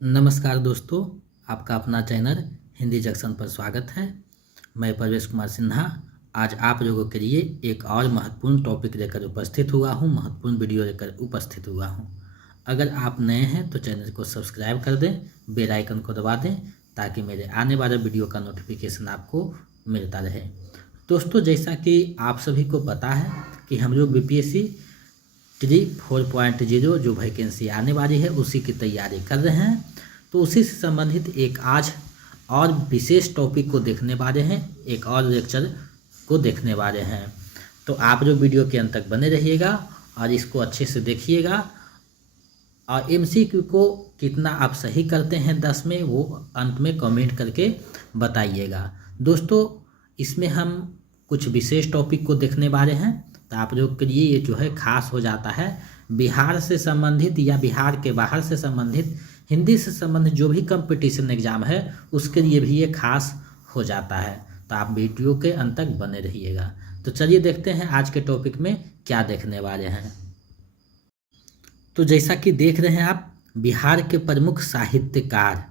नमस्कार दोस्तों, आपका अपना चैनल हिंदी जंक्शन पर स्वागत है। मैं परवेश कुमार सिन्हा आज आप लोगों के लिए एक और महत्वपूर्ण टॉपिक लेकर उपस्थित हुआ हूं, महत्वपूर्ण वीडियो लेकर उपस्थित हुआ हूं। अगर आप नए हैं तो चैनल को सब्सक्राइब कर दें, बेल आइकन को दबा दें ताकि मेरे आने वाले वीडियो का नोटिफिकेशन आपको मिलता रहे। दोस्तों, जैसा कि आप सभी को पता है कि हम लोग बीपीएससी 4.0 जो वैकेंसी आने वाली है उसी की तैयारी कर रहे हैं। तो उसी से संबंधित एक आज और विशेष टॉपिक को देखने वाले हैं, एक और लेक्चर को देखने वाले हैं। तो आप लोग वीडियो के अंत तक बने रहिएगा और इसको अच्छे से देखिएगा। और एमसीक्यू को कितना आप सही करते हैं 10 में, वो अंत में कमेंट करके बताइएगा। दोस्तों, इसमें हम कुछ विशेष टॉपिक को देखने वाले हैं, तो आप लोग के लिए ये जो है खास हो जाता है। बिहार से संबंधित या बिहार के बाहर से संबंधित हिंदी से संबंधित जो भी कंपटीशन एग्जाम है उसके लिए भी ये खास हो जाता है। तो आप वीडियो के अंत तक बने रहिएगा। तो चलिए देखते हैं आज के टॉपिक में क्या देखने वाले हैं। तो जैसा कि देख रहे हैं आप, बिहार के प्रमुख साहित्यकार,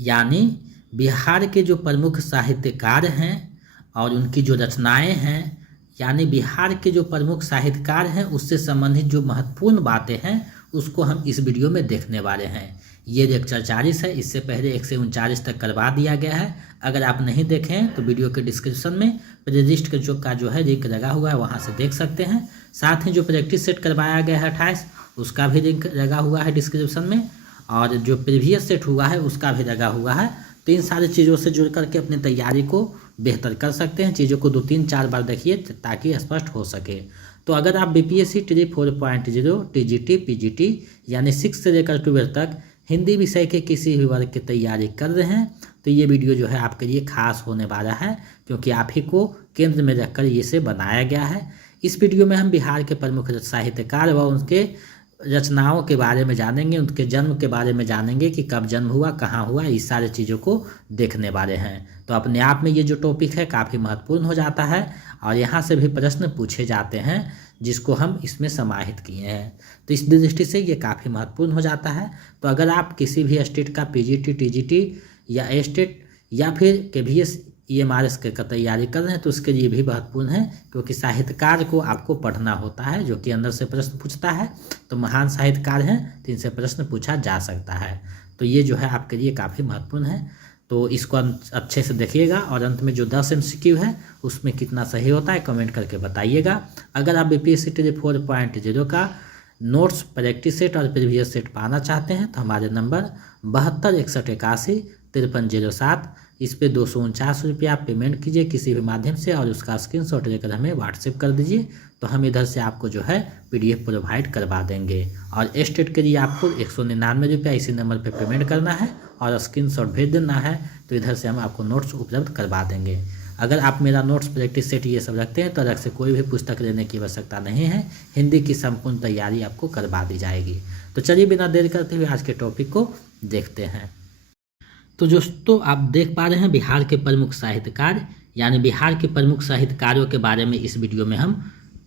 यानी बिहार के जो प्रमुख साहित्यकार हैं और उनकी जो रचनाएं हैं, यानी बिहार के जो प्रमुख साहित्यकार हैं उससे संबंधित जो महत्वपूर्ण बातें हैं उसको हम इस वीडियो में देखने वाले हैं। ये लेक्चर 40 है, इससे पहले 1 से 39 तक करवा दिया गया है। अगर आप नहीं देखें तो वीडियो के डिस्क्रिप्शन में प्लेलिस्ट का जो है लिंक लगा हुआ है, वहाँ से देख सकते हैं। साथ ही जो प्रैक्टिस सेट करवाया गया है 28, उसका भी लिंक लगा हुआ है डिस्क्रिप्शन में, और जो प्रीवियस सेट हुआ है उसका भी लगा हुआ है। तो इन सारी चीज़ों से जुड़ करके अपनी तैयारी को बेहतर कर सकते हैं। चीज़ों को 2-3-4 बार देखिए ताकि स्पष्ट हो सके। तो अगर आप बीपीएससी 4.0 टीजीटी पीजीटी यानी 6 से लेकर 12 तक हिंदी विषय के किसी भी वर्ग की तैयारी कर रहे हैं तो ये वीडियो जो है आपके लिए खास होने वाला है, क्योंकि आप ही को केंद्र में रखकर इसे बनाया गया है। इस वीडियो में हम बिहार के प्रमुख साहित्यकार व उनके रचनाओं के बारे में जानेंगे, उनके जन्म के बारे में जानेंगे कि कब जन्म हुआ, कहाँ हुआ, इस सारे चीज़ों को देखने वाले हैं। तो अपने आप में ये जो टॉपिक है काफ़ी महत्वपूर्ण हो जाता है और यहाँ से भी प्रश्न पूछे जाते हैं जिसको हम इसमें समाहित किए हैं। तो इस दृष्टि से ये काफ़ी महत्वपूर्ण हो जाता है। तो अगर आप किसी भी स्टेट का पीजीटी टीजीटी या स्टेट या फिर केवीएस ईएमआरएस का तैयारी कर रहे हैं तो उसके लिए भी महत्वपूर्ण है, क्योंकि साहित्यकार को आपको पढ़ना होता है जो कि अंदर से प्रश्न पूछता है। तो महान साहित्यकार हैं तो इनसे प्रश्न पूछा जा सकता है। तो ये जो है आपके लिए काफ़ी महत्वपूर्ण है। तो इसको अच्छे से देखिएगा और अंत में जो 10 एमसीक्यू है उसमें कितना सही होता है कमेंट करके बताइएगा। अगर आप बीपीएससी 4.0 का नोट्स, प्रैक्टिस सेट और प्रीवियस सेट पाना चाहते हैं तो हमारे नंबर 72 61 81 5307, इस पे 249 रुपये आप पेमेंट कीजिए किसी भी माध्यम से और उसका स्क्रीनशॉट लेकर हमें व्हाट्सएप कर दीजिए। तो हम इधर से आपको जो है पीडीएफ प्रोवाइड करवा देंगे। और स्टेट के लिए आपको 199 रुपया इसी नंबर पे पेमेंट करना है और स्क्रीनशॉट भेज देना है, तो इधर से हम आपको नोट्स उपलब्ध करवा देंगे। अगर आप मेरा नोट्स, प्रैक्टिस सेट ये सब रखते हैं तो अलग से कोई भी पुस्तक लेने की आवश्यकता नहीं है। हिंदी की संपूर्ण तैयारी आपको करवा दी जाएगी। तो चलिए बिना देर करते हुए आज के टॉपिक को देखते हैं। तो दोस्तों, आप देख पा रहे हैं बिहार के प्रमुख साहित्यकार, यानी बिहार के प्रमुख साहित्यकारों के बारे में इस वीडियो में हम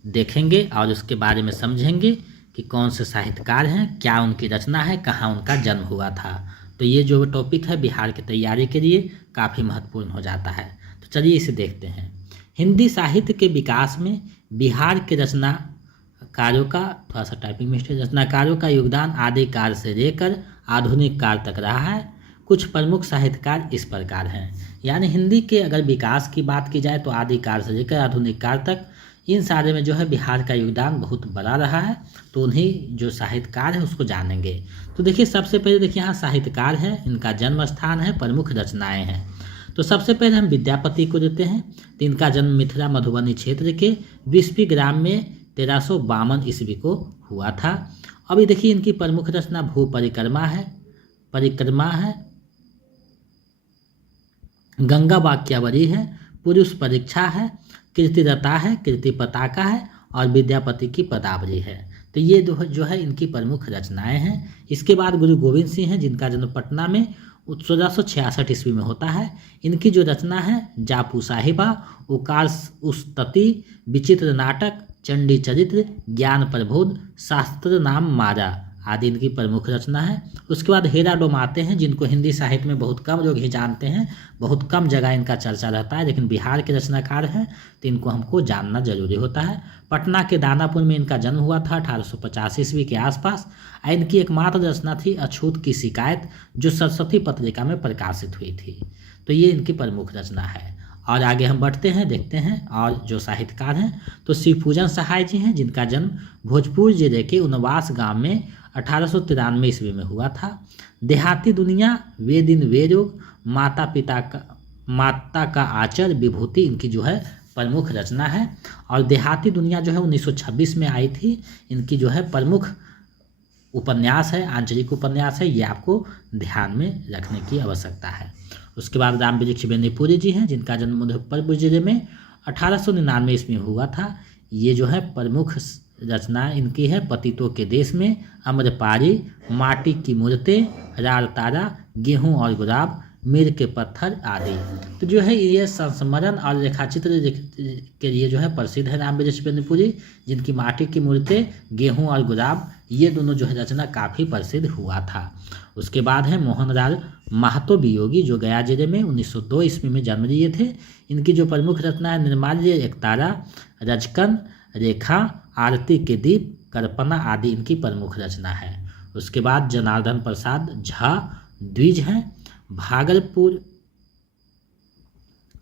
देखेंगे और उसके बारे में समझेंगे कि कौन से साहित्यकार हैं, क्या उनकी रचना है, कहाँ उनका जन्म हुआ था। तो ये जो टॉपिक है बिहार की तैयारी के लिए काफ़ी महत्वपूर्ण हो जाता है। तो चलिए इसे देखते हैं। हिंदी साहित्य के विकास में बिहार के रचनाकारों का, थोड़ा सा टाइपिंग मिस्टेक, रचनाकारों का योगदान आदिकाल से लेकर आधुनिक काल तक रहा है। कुछ प्रमुख साहित्यकार इस प्रकार हैं, यानी हिंदी के अगर विकास की बात की जाए तो आदिकाल से लेकर आधुनिक काल तक इन सारे में जो है बिहार का योगदान बहुत बड़ा रहा है। तो उन्हीं जो साहित्यकार है उसको जानेंगे। तो देखिए, सबसे पहले देखिए यहाँ साहित्यकार है, इनका जन्म स्थान है, प्रमुख रचनाएं हैं। तो सबसे पहले हम विद्यापति को देते हैं। तो इनका जन्म मिथिला मधुबनी क्षेत्र के विस्पी ग्राम में 1352 ईस्वी को हुआ था। अभी देखिए इनकी प्रमुख रचना भू परिक्रमा है, गंगा वाक्यावली है, पुरुष परीक्षा है, कीर्तिरता है, कीर्ति पताका है और विद्यापति की पदावली है। तो ये जो है इनकी प्रमुख रचनाएं हैं। इसके बाद गुरु गोविंद सिंह हैं, जिनका जन्म पटना में 1666 ईस्वी में होता है। इनकी जो रचना है जापू साहिबा, उकार उस्तति, विचित्र नाटक, चंडी चरित्र, ज्ञान प्रबोध, शास्त्र नाम मारा आदि इनकी प्रमुख रचना है। उसके बाद हेराडोम आते हैं, जिनको हिंदी साहित्य में बहुत कम लोग ही जानते हैं, बहुत कम जगह इनका चर्चा रहता है, लेकिन बिहार के रचनाकार हैं तो इनको हमको जानना जरूरी होता है। पटना के दानापुर में इनका जन्म हुआ था 1885 ईस्वी के आसपास। इनकी एकमात्र रचना थी अछूत की शिकायत, जो सरस्वती पत्रिका में प्रकाशित हुई थी। तो ये इनकी प्रमुख रचना है। और आगे हम बढ़ते हैं, देखते हैं और जो साहित्यकार हैं तो शिवपूजन सहाय जी हैं, जिनका जन्म भोजपुर जिले के उनवास गांव में 1893 ईस्वी में हुआ था। देहाती दुनिया, वे दिन वे योग, माता का आचर विभूति इनकी जो है प्रमुख रचना है। और देहाती दुनिया जो है 1926 में आई थी। इनकी जो है प्रमुख उपन्यास है, आंचलिक उपन्यास है, ये आपको ध्यान में रखने की आवश्यकता है। उसके बाद राम वृक्ष बेनीपुरी जी हैं, जिनका जन्म मुजफ्फरपुर जिले में 1899 ईस्वी में हुआ था। ये जो है प्रमुख रचना इनकी है पतितों के देश में, अम्रपाली, माटी की मूर्तें, रार तारा, गेहूं और गुलाब, मीर के पत्थर आदि। तो जो है ये संस्मरण और रेखाचित्र के लिए जो है प्रसिद्ध है राम वृक्ष बेनीपुरी, जिनकी माटी की मूर्तें, गेहूं और गुलाब, ये दोनों जो है रचना काफ़ी प्रसिद्ध हुआ था। उसके बाद है मोहनलाल महतो वियोगी, जो गया जिले में 1902 ईस्वी में जन्म लिए थे। इनकी जो प्रमुख रचना है निर्माल्य, एकतारा, रजकन, रेखा, आरती के दीप, कल्पना आदि इनकी प्रमुख रचना है। उसके बाद जनार्दन प्रसाद झा द्विज हैं, भागलपुर,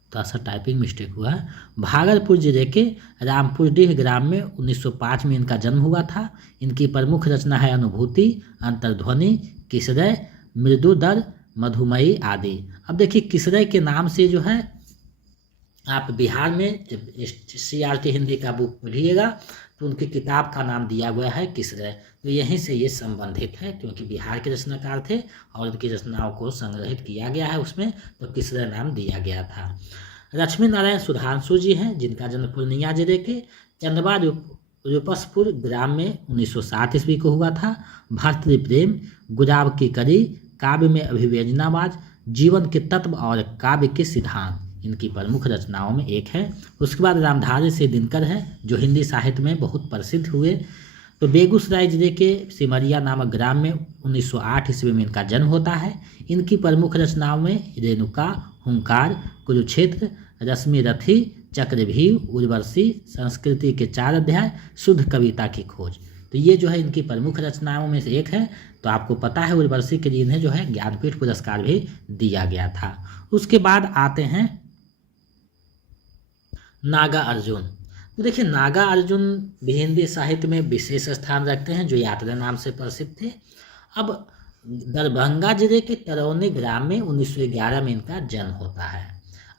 थोड़ा सा टाइपिंग मिस्टेक हुआ है, भागलपुर जिले के रामपुरडीह ग्राम में 1905 में इनका जन्म हुआ था। इनकी प्रमुख रचना है अनुभूति, अंतर्ध्वनि, किसरय, मृदुदर, मधुमयी आदि। अब देखिए किसरय के नाम से जो है आप बिहार में जब CRT हिंदी का बुक पढ़िएगा तो उनकी किताब का नाम दिया गया है किसरय। तो यहीं से ये संबंधित है, क्योंकि बिहार के रचनाकार थे और उनकी रचनाओं को संग्रहित किया गया है उसमें, तो किसरय नाम दिया गया था। लक्ष्मी नारायण सुधांशु जी हैं, जिनका जन्म पूर्णिया जिले के चंदवा रूपसपुर ग्राम में 1907 ईस्वी को हुआ था। भर्तृ प्रेम, गुलाब की कली, काव्य में अभिवेदनावाद, जीवन के तत्व और काव्य के सिद्धांत इनकी प्रमुख रचनाओं में एक है। उसके बाद रामधारी सिंह दिनकर है, जो हिंदी साहित्य में बहुत प्रसिद्ध हुए। तो बेगूसराय जिले के सिमरिया नामक ग्राम में 1908 ईस्वी में इनका जन्म होता है। इनकी प्रमुख रचनाओं में रेणुका, हुंकार, कुरुक्षेत्र, रश्मि रथी, चक्रव्यूह, उर्वशी, संस्कृति के 4 अध्याय, शुद्ध कविता की खोज। तो ये जो है इनकी प्रमुख रचनाओं में से एक है। तो आपको पता है उर्वशी के लिए इन्हें जो है ज्ञानपीठ पुरस्कार भी दिया गया था। उसके बाद आते हैं नागा अर्जुन। तो देखिए नागा अर्जुन भी हिंदी साहित्य में विशेष स्थान रखते हैं, जो यात्रा नाम से प्रसिद्ध थे। अब दरभंगा जिले के तरौनी ग्राम में 1911 में इनका जन्म होता है।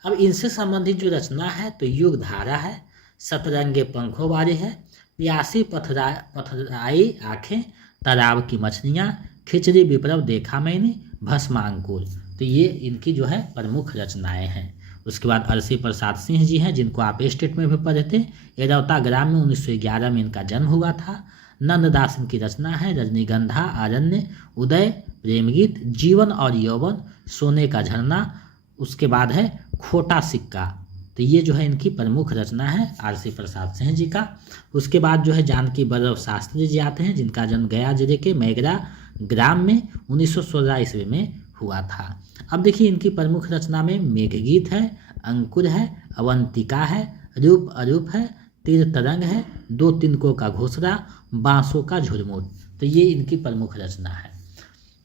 अब इनसे संबंधित जो रचना है तो युग धारा है, सतरंगे पंखों वाली है, प्यासी पथराई आँखें, तालाब की मछलियाँ, खिचड़ी विप्लव देखा मैंने, भस्मांकुर। तो ये इनकी जो है प्रमुख रचनाएं हैं। उसके बाद अरसी प्रसाद सिंह जी हैं, जिनको आप स्टेट में भी पढ़े थे। एरौता ग्राम में 1911 में इनका जन्म हुआ था। नंददास इनकी रचना है, रजनीगंधा, आरण्य, उदय, प्रेमगीत, जीवन और यौवन, सोने का झरना। उसके बाद है खोटा सिक्का। तो ये जो है इनकी प्रमुख रचना है आरसी प्रसाद सिंह जी का। उसके बाद जो है जानकी बल्लभ शास्त्री जी आते हैं, जिनका जन्म गया जिले के मैगरा ग्राम में 1916 ईस्वी में हुआ था। अब देखिए इनकी प्रमुख रचना में मेघगीत है, अंकुर है, अवंतिका है, रूप अरूप है, तीर तरंग है, 2 तिनकों का घोसला, बांसों का झुरमुट। तो ये इनकी प्रमुख रचना है।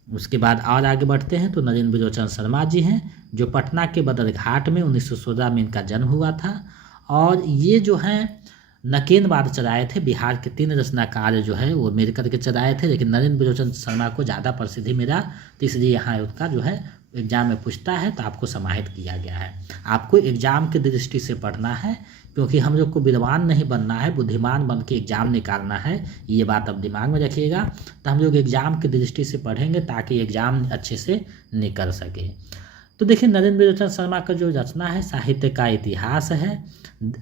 उसके बाद और आगे बढ़ते हैं तो नरेंद्र बिलोचन शर्मा जी हैं, जो पटना के बदरघाट में 1916 में इनका जन्म हुआ था। और ये जो हैं नकेनवाद चलाए थे। बिहार के 3 रचनाकार जो है वो मिल करके चलाए थे, लेकिन नरेंद्र बिलोचन शर्मा को ज़्यादा प्रसिद्धि मिला, तो इसलिए यहाँ उसका जो है एग्जाम में पूछता है तो आपको समाहित किया गया है। आपको एग्जाम की दृष्टि से पढ़ना है, क्योंकि हम लोग को विद्वान नहीं बनना है, बुद्धिमान बन के एग्जाम निकालना है। ये बात अब दिमाग में रखिएगा। तो हम लोग एग्जाम की दृष्टि से पढ़ेंगे ताकि एग्जाम अच्छे से निकल सके। तो देखिए नरेंद्र बिलोचन शर्मा का जो रचना है साहित्य का इतिहास है,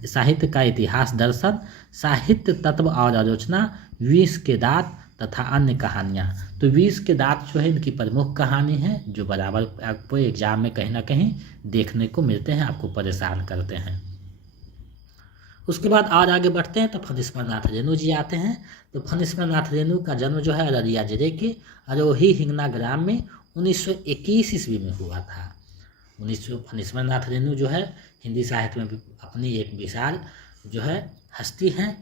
साहित्य का इतिहास दर्शन, साहित्य तत्व और आलोचना, विष के दांत तथा अन्य कहानियाँ। तो विष के दांत जो है इनकी प्रमुख कहानी है, जो बराबर आपको एग्जाम में कहीं ना कहीं देखने को मिलते हैं, आपको परेशान करते हैं। उसके बाद और आगे बढ़ते हैं तो फणीश्वर नाथ रेणु जी आते हैं। तो फणीश्वर नाथ रेणु का जन्म जो है अररिया जिले के अरोही हिंगना ग्राम में 1921 ईस्वी में हुआ था। फणीश्वर नाथ रेणु जो है हिंदी साहित्य में अपनी एक विशाल जो है हस्ती हैं।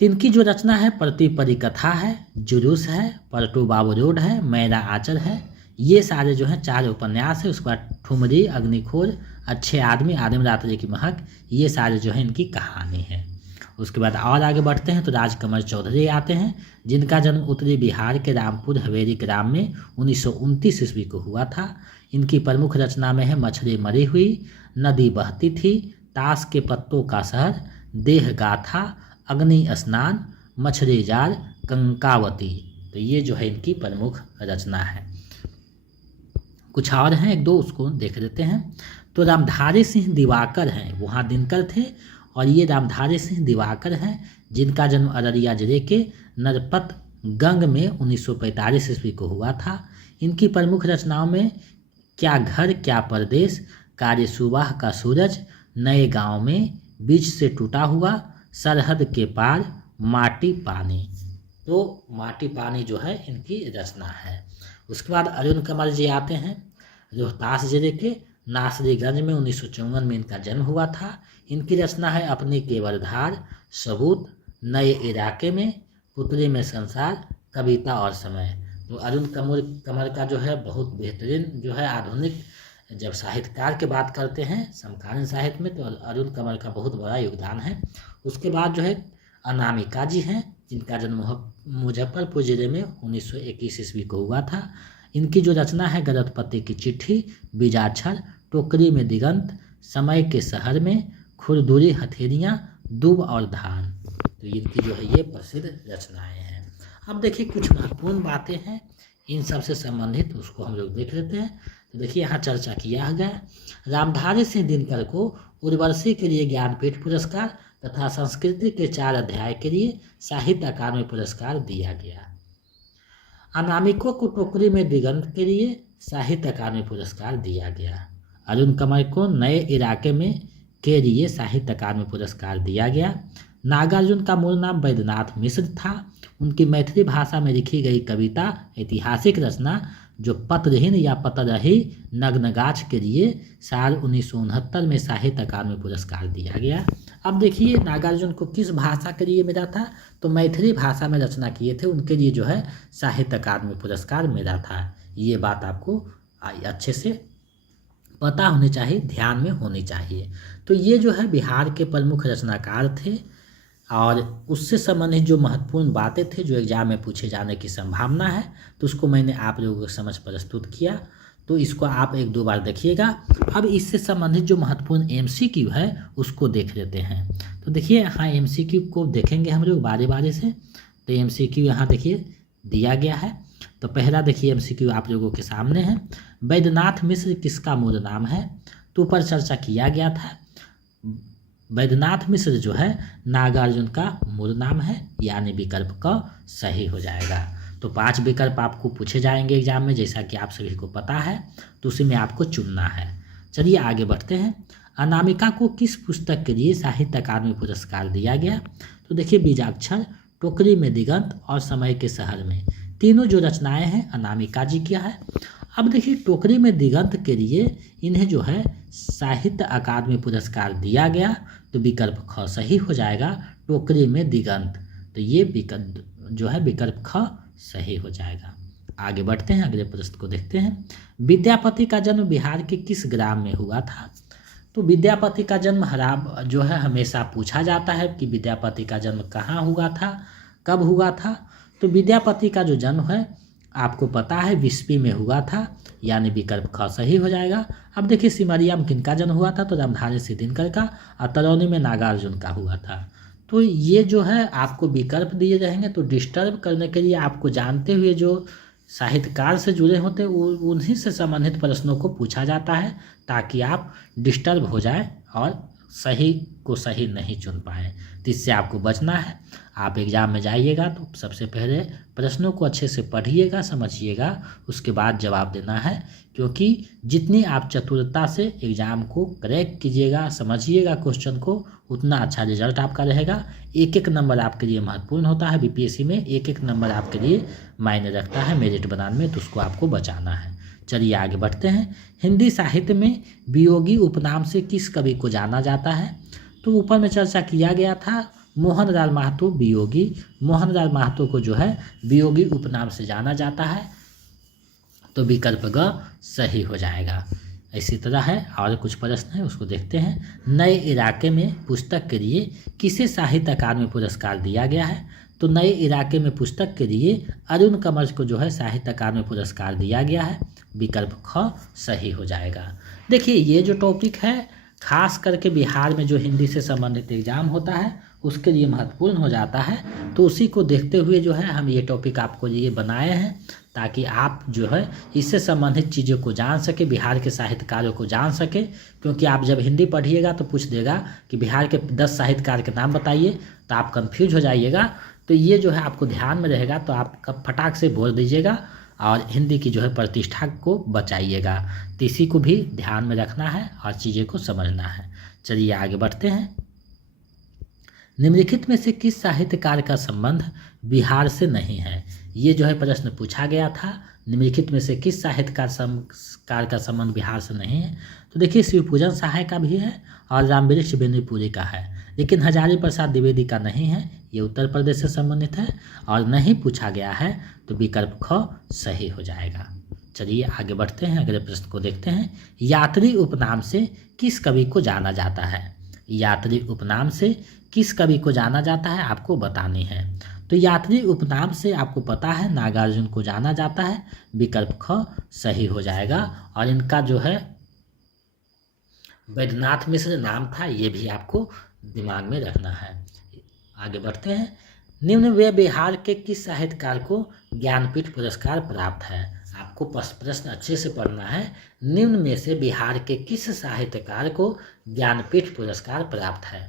तिनकी जो रचना है प्रति परिकथा है, जुलूस है, परटू बाबू रोड है, मेरा आंचल है, ये सारे जो हैं 4 उपन्यास है। उसके बाद ठुमरी, अग्निखोर, अच्छे आदमी, आदिम रात्रि की महक, ये सारे जो है इनकी कहानी है। उसके बाद और आगे बढ़ते हैं तो राजकमल चौधरी आते हैं, जिनका जन्म उत्तरी बिहार के रामपुर हवेली ग्राम में 1929 ईस्वी को हुआ था। इनकी प्रमुख रचना में है मछली मरी हुई, नदी बहती थी, ताश के पत्तों का शहर, देह गाथा, अग्नि स्नान, मछली जाल, कंकावती। तो ये जो है इनकी प्रमुख रचना है। कुछ और हैं एक दो, उसको देख लेते हैं। तो रामधारी सिंह दिवाकर हैं, वहाँ दिनकर थे, और ये रामधारी सिंह दिवाकर हैं, जिनका जन्म अररिया जिले के नरपत गंग में 1945 ईस्वी को हुआ था। इनकी प्रमुख रचनाओं में क्या घर क्या परदेश, कार्य सुबह का सूरज, नए गांव में, बीच से टूटा हुआ, सरहद के पार, माटी पानी। तो माटी पानी जो है इनकी रचना है। उसके बाद अरुण कमल जी आते हैं, रोहतास जिले के नासरीगंज में 1954 में इनका जन्म हुआ था। इनकी रचना है अपनी केवल धार, सबूत, नए इलाके में, पुतले में संसार, कविता और समय। तो अरुण कमल का जो है बहुत बेहतरीन जो है आधुनिक जब साहित्यकार की बात करते हैं समकालीन साहित्य में, तो अरुण कमल का बहुत बड़ा योगदान है। उसके बाद जो है अनामिका जी हैं, जिनका जन्म मुजफ्फरपुर जिले में 1921 ईस्वी को हुआ था। इनकी जो रचना है गदरपति की चिट्ठी, बीजाक्षर, टोकरी में दिगंत, समय के शहर में, खुरदुरी हथेलियाँ, दूब और धान। तो इनकी जो है ये प्रसिद्ध रचनाएं हैं। अब देखिए कुछ महत्वपूर्ण बातें हैं इन सब से संबंधित, उसको हम लोग देख लेते हैं। तो देखिए यहाँ चर्चा किया गया, रामधारी सिंह दिनकर को उर्वशी के लिए ज्ञानपीठ पुरस्कार तथा संस्कृति के 4 अध्याय के लिए साहित्य अकादमी पुरस्कार दिया गया। अनामिका को टोकरी में दिगंत के लिए साहित्य अकादमी पुरस्कार दिया गया। अरुण कमल को नए इलाके में के लिए साहित्य अकादमी पुरस्कार दिया गया। नागार्जुन का मूल नाम बैद्यनाथ मिश्र था। उनकी मैथिली भाषा में लिखी गई कविता ऐतिहासिक रचना जो पत्रहीन या पतरही नग्नगाछ के लिए साल 1969 में साहित्य अकादमी पुरस्कार दिया गया। अब देखिए नागार्जुन को किस भाषा के लिए मिला था, तो मैथिली भाषा में रचना किए थे, उनके लिए जो है साहित्य अकादमी पुरस्कार मिला था। ये बात आपको अच्छे से पता होनी चाहिए, ध्यान में होनी चाहिए। तो ये जो है बिहार के प्रमुख रचनाकार थे, और उससे संबंधित जो महत्वपूर्ण बातें थे जो एग्जाम में पूछे जाने की संभावना है, तो उसको मैंने आप लोगों के समझ प्रस्तुत किया। तो इसको आप 1-2 बार देखिएगा। अब इससे संबंधित जो महत्वपूर्ण MCQ है उसको देख लेते हैं। तो देखिए यहाँ MCQ को देखेंगे हम लोग बारी बारी से। तो MCQ यहाँ देखिए दिया गया है। तो पहला देखिए MCQ आप लोगों के सामने है, बैद्यनाथ मिश्र किसका मूल नाम है? तो ऊपर चर्चा किया गया था, बैद्यनाथ मिश्र जो है नागार्जुन का मूल नाम है, यानी विकल्प का सही हो जाएगा। तो 5 विकल्प आपको पूछे जाएंगे एग्जाम में, जैसा कि आप सभी को पता है, तो उसी में आपको चुनना है। चलिए आगे बढ़ते हैं। अनामिका को किस पुस्तक के लिए साहित्य अकादमी पुरस्कार दिया गया? तो देखिए बीजाक्षर, टोकरी में दिगंत और समय के शहर में, तीनों जो रचनाएं हैं अनामिका जी की है। अब देखिए टोकरी में दिगंत के लिए इन्हें जो है साहित्य अकादमी पुरस्कार दिया गया, तो विकल्प ख सही हो जाएगा, टोकरी में दिगंत। तो ये विकल्प जो है विकल्प ख सही हो जाएगा। आगे बढ़ते हैं, अगले प्रश्न को देखते हैं। विद्यापति का जन्म बिहार के किस ग्राम में हुआ था? तो विद्यापति का जन्म जो है हमेशा पूछा जाता है कि विद्यापति का जन्म कहाँ हुआ था, कब हुआ था। तो विद्यापति का जो जन्म है आपको पता है विस्पी में हुआ था, यानी विकल्प ख सही हो जाएगा। अब देखिए सिमरिया में किनका जन्म हुआ था? तो रामधारी सिंह दिनकर का, और तरौनी में नागार्जुन का हुआ था। तो ये जो है आपको विकल्प दिए रहेंगे, तो डिस्टर्ब करने के लिए आपको जानते हुए जो साहित्यकार से जुड़े होते हैं उन्हीं से संबंधित प्रश्नों को पूछा जाता है, ताकि आप डिस्टर्ब हो जाए और सही को सही नहीं चुन पाएँ। तो इससे आपको बचना है। आप एग्ज़ाम में जाइएगा तो सबसे पहले प्रश्नों को अच्छे से पढ़िएगा, समझिएगा, उसके बाद जवाब देना है, क्योंकि जितनी आप चतुरता से एग्ज़ाम को क्रैक कीजिएगा, समझिएगा क्वेश्चन को, उतना अच्छा रिजल्ट आपका रहेगा। एक एक नंबर आपके लिए महत्वपूर्ण होता है। बीपीएससी में एक एक नंबर आपके लिए मायने रखता है मेरिट बनाने में, तो उसको आपको बचाना है। चलिए आगे बढ़ते हैं। हिंदी साहित्य में वियोगी उपनाम से किस कवि को जाना जाता है? तो ऊपर में चर्चा किया गया था, मोहनलाल महतो वियोगी। मोहनलाल महतो को जो है वियोगी उपनाम से जाना जाता है, तो विकल्प ग सही हो जाएगा। इसी तरह है और कुछ प्रश्न है, उसको देखते हैं। नए इलाके में पुस्तक के लिए किसे साहित्य अकादमी पुरस्कार दिया गया है? तो नए इलाके में पुस्तक के लिए अरुण कंवर को जो है साहित्य अकादमी पुरस्कार दिया गया है, विकल्प ख सही हो जाएगा। देखिए ये जो टॉपिक है खास करके बिहार में जो हिंदी से संबंधित एग्जाम होता है उसके लिए महत्वपूर्ण हो जाता है, तो उसी को देखते हुए जो है हम ये टॉपिक आपको लिए बनाए हैं, ताकि आप जो है इससे संबंधित चीज़ों को जान सके, बिहार के साहित्यकारों को जान सके। क्योंकि आप जब हिंदी पढ़िएगा तो पूछ देगा कि बिहार के 10 साहित्यकार के नाम बताइए, तो आप कंफ्यूज हो जाइएगा। तो ये जो है आपको ध्यान में रहेगा, तो आप फटाक से बोल दीजिएगा और हिंदी की जो है प्रतिष्ठा को बचाइएगा। तो इसी को भी ध्यान में रखना है और चीज़ें को समझना है। चलिए आगे बढ़ते हैं। निम्नलिखित में से किस साहित्यकार का संबंध बिहार से नहीं है? ये जो है प्रश्न पूछा गया था, निम्नलिखित में से किस साहित्यकार का संबंध बिहार से नहीं है? तो देखिए शिवपूजन सहाय का भी है और रामवृक्ष बेनीपुरी का है, लेकिन हजारी प्रसाद द्विवेदी का नहीं है, ये उत्तर प्रदेश से संबंधित है और नहीं पूछा गया है, तो विकल्प ख सही हो जाएगा। चलिए आगे बढ़ते हैं, अगले प्रश्न को देखते हैं। यात्री उपनाम से किस कवि को जाना जाता है? यात्री उपनाम से किस कवि को जाना जाता है आपको बतानी है। तो यात्री उपनाम से आपको पता है नागार्जुन को जाना जाता है, विकल्प ख सही हो जाएगा। और इनका जो है वैद्यनाथ मिश्र नाम था, ये भी आपको दिमाग में रखना है। आगे बढ़ते हैं। निम्न वे बिहार के किस साहित्यकार को ज्ञानपीठ पुरस्कार प्राप्त है? आपको प्रश्न अच्छे से पढ़ना है। निम्न में से बिहार के किस साहित्यकार को ज्ञानपीठ पुरस्कार प्राप्त है?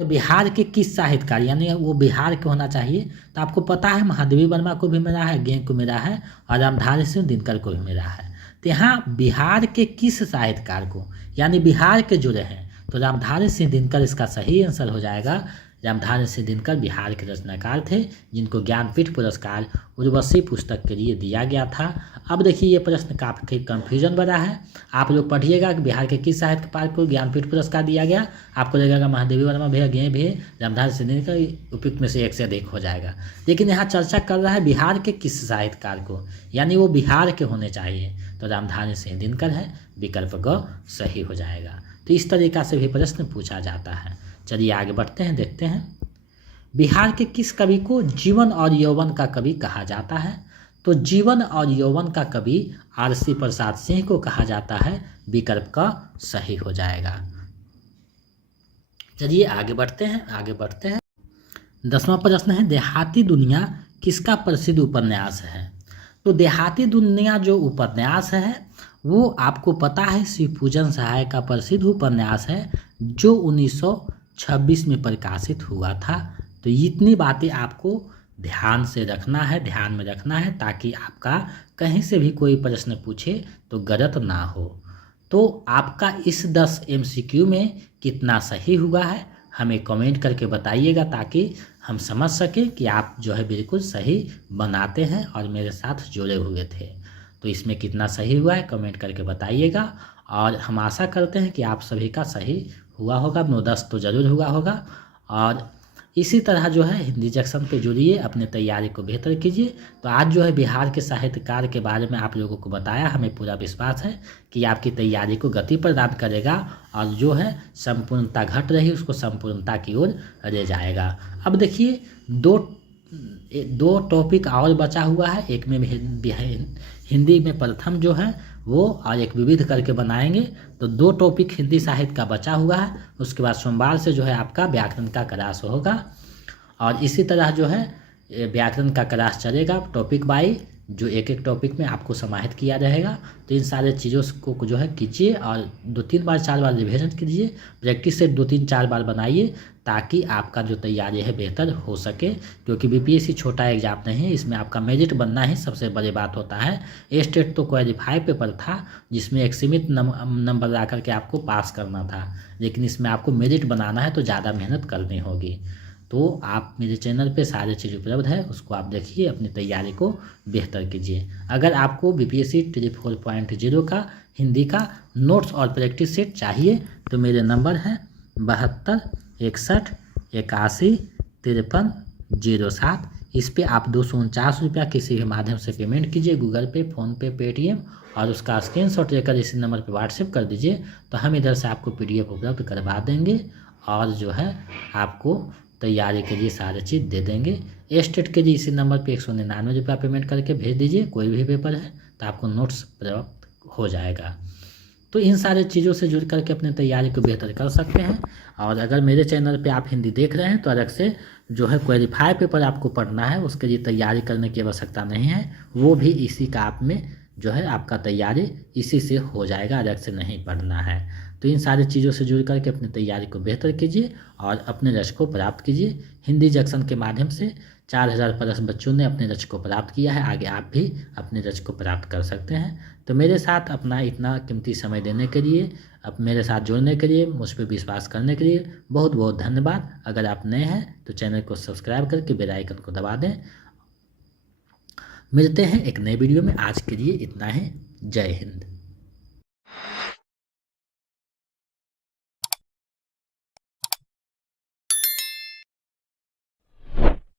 तो बिहार के किस साहित्यकार, यानी वो बिहार के होना चाहिए। तो आपको पता है महादेवी वर्मा को भी मिला है, गेय को मिला है और रामधारी सिंह दिनकर को भी मिला है। तो यहाँ बिहार के किस साहित्यकार को, यानी बिहार के जुड़े हैं, तो रामधारी सिंह दिनकर इसका सही आंसर हो जाएगा। रामधारी सिंह दिनकर बिहार के रचनाकार थे, जिनको ज्ञानपीठ पुरस्कार उर्वशी पुस्तक के लिए दिया गया था। अब देखिए ये प्रश्न काफ़ी कन्फ्यूजन बना है, आप लोग पढ़िएगा कि बिहार के किस साहित्यकार को ज्ञानपीठ पुरस्कार दिया गया। आपको लगेगा महादेवी वर्मा भी है, गेय भी है, रामधारी सिंह दिनकर, उपयुक्त में से एक से अधिक हो जाएगा। लेकिन यहाँ चर्चा कर रहा है बिहार के किस साहित्यकार को, यानी वो बिहार के होने चाहिए, तो रामधारी सिंह दिनकर है, विकल्प ग सही हो जाएगा। तो इस तरीका से भी प्रश्न पूछा जाता है। चलिए आगे बढ़ते हैं, देखते हैं। बिहार के किस कवि को जीवन और यौवन का कवि कहा जाता है? तो जीवन और यौवन का कवि आरसी प्रसाद सिंह को कहा जाता है, विकल्प का सही हो जाएगा। चलिए आगे बढ़ते हैं। 10वां प्रश्न है, देहाती दुनिया किसका प्रसिद्ध उपन्यास है? तो देहाती दुनिया जो उपन्यास है वो आपको पता है शिवपूजन सहाय का प्रसिद्ध उपन्यास है, जो 1926 में प्रकाशित हुआ था। तो इतनी बातें आपको ध्यान में रखना है, ताकि आपका कहीं से भी कोई प्रश्न पूछे तो गलत ना हो। तो आपका इस 10 MCQ में कितना सही हुआ है हमें कमेंट करके बताइएगा, ताकि हम समझ सकें कि आप जो है बिल्कुल सही बनाते हैं और मेरे साथ जुड़े हुए थे। तो इसमें कितना सही हुआ है कमेंट करके बताइएगा, और हम आशा करते हैं कि आप सभी का सही हुआ होगा, 9-10 तो ज़रूर हुआ होगा। और इसी तरह जो है हिंदी जंक्शन पे जुड़िए, अपने तैयारी को बेहतर कीजिए। तो आज जो है बिहार के साहित्यकार के बारे में आप लोगों को बताया, हमें पूरा विश्वास है कि आपकी तैयारी को गति प्रदान करेगा और जो है संपूर्णता घट रही उसको संपूर्णता की ओर ले जाएगा। अब देखिए दो टॉपिक और बचा हुआ है, एक में हिंदी में प्रथम जो है वो और एक विविध करके बनाएंगे। तो 2 टॉपिक हिंदी साहित्य का बचा हुआ है, उसके बाद सोमवार से जो है आपका व्याकरण का क्लास होगा। और इसी तरह जो है व्याकरण का क्लास चलेगा टॉपिक बाई जो एक एक टॉपिक में आपको समाहित किया जाएगा। तो इन सारे चीज़ों को जो है कीजिए और 2-3 बार 4 बार रिविजन कीजिए, प्रैक्टिस सेट 2-3 4 बार बनाइए, ताकि आपका जो तैयारी है बेहतर हो सके। क्योंकि बीपीएससी छोटा एग्जाम नहीं है, इसमें आपका मेरिट बनना ही सबसे बड़ी बात होता है। ए स्टेट तो क्वालिफाई पेपर था, जिसमें एक सीमित नंबर ला करके आपको पास करना था, लेकिन इसमें आपको मेरिट बनाना है तो ज़्यादा मेहनत करनी होगी। तो आप मेरे चैनल पे सारे चीज़ उपलब्ध है, उसको आप देखिए, अपनी तैयारी को बेहतर कीजिए। अगर आपको बीपीएससी 4.0 का हिंदी का नोट्स और प्रैक्टिस सेट चाहिए तो मेरे नंबर है 72 61 81 53 07। इस पे आप 249 रुपया किसी भी माध्यम से पेमेंट कीजिए, गूगल पे, फ़ोनपे, पेटीएम, और उसका स्क्रीनशॉट लेकर इसी नंबर पे व्हाट्सएप कर दीजिए। तो हम इधर से आपको पीडीएफ उपलब्ध करवा देंगे और जो है आपको तैयारी के लिए सारी चीज़ दे देंगे। ए स्टेट के लिए इसी नंबर पे 199 रुपया पेमेंट करके भेज दीजिए, कोई भी पेपर है तो आपको नोट्स प्राप्त हो जाएगा। तो इन सारे चीज़ों से जुड़ करके अपने तैयारी को बेहतर कर सकते हैं। और अगर मेरे चैनल पे आप हिंदी देख रहे हैं तो अलग से जो है क्वालिफाई पेपर आपको पढ़ना है, उसके लिए तैयारी करने की आवश्यकता नहीं है, वो भी इसी का आप में जो है आपका तैयारी इसी से हो जाएगा, अलग से नहीं पढ़ना है। तो इन सारी चीज़ों से जुड़ करके अपनी तैयारी को बेहतर कीजिए और अपने लक्ष्य को प्राप्त कीजिए। हिंदी जंक्शन के माध्यम से 4000 प्लस बच्चों ने अपने लक्ष्य को प्राप्त किया है, आगे आप भी अपने लक्ष्य को प्राप्त कर सकते हैं। तो मेरे साथ अपना इतना कीमती समय देने के लिए, अब मेरे साथ जुड़ने के लिए, मुझ पर विश्वास करने के लिए बहुत बहुत धन्यवाद। अगर आप नए हैं तो चैनल को सब्सक्राइब करके बेल आइकन को दबा दें। मिलते हैं एक नए वीडियो में, आज के लिए इतना ही। जय हिंद।